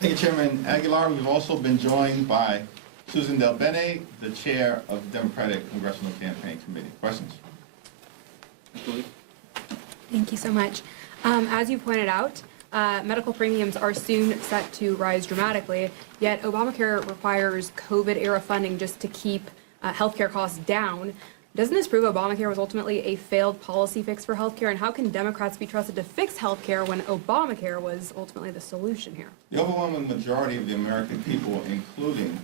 Thank you, Chairman Aguilar. We've also been joined by Susan Del Bene, the chair of the Democratic Congressional Campaign Committee. Questions? Thank you so much. As you pointed out, medical premiums are soon set to rise dramatically, yet Obamacare requires COVID-era funding just to keep healthcare costs down. Doesn't this prove Obamacare was ultimately a failed policy fix for healthcare? And how can Democrats be trusted to fix healthcare when Obamacare was ultimately the solution here? The overwhelming majority of the American people, including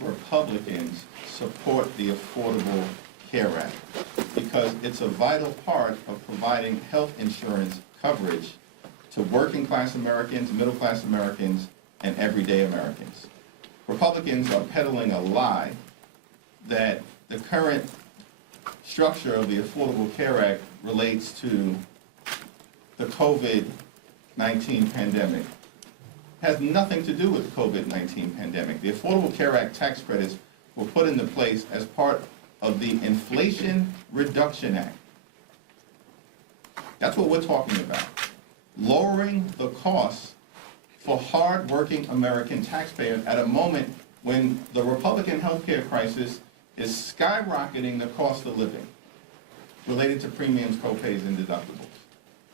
Republicans, support the Affordable Care Act because it's a vital part of providing health insurance coverage to working class Americans, middle class Americans, and everyday Americans. Republicans are peddling a lie that the current structure of the Affordable Care Act relates to the COVID-19 pandemic. It has nothing to do with the COVID-19 pandemic. The Affordable Care Act tax credits were put into place as part of the Inflation Reduction Act. That's what we're talking about. Lowering the costs for hard-working American taxpayers at a moment when the Republican healthcare crisis is skyrocketing the cost of living related to premiums, copays, and deductibles.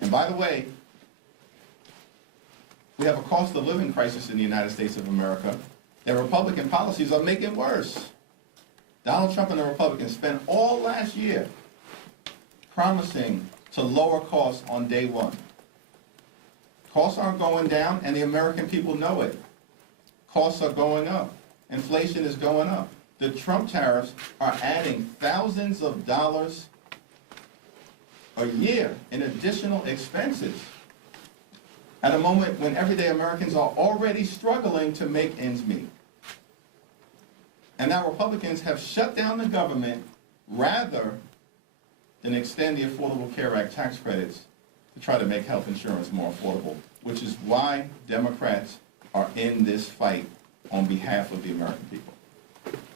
And by the way, we have a cost of living crisis in the United States of America that Republican policies are making worse. Donald Trump and the Republicans spent all last year promising to lower costs on day one. Costs aren't going down, and the American people know it. Costs are going up. Inflation is going up. The Trump tariffs are adding thousands of dollars a year in additional expenses at a moment when everyday Americans are already struggling to make ends meet. And now Republicans have shut down the government rather than extend the Affordable Care Act tax credits to try to make health insurance more affordable, which is why Democrats are in this fight on behalf of the American people.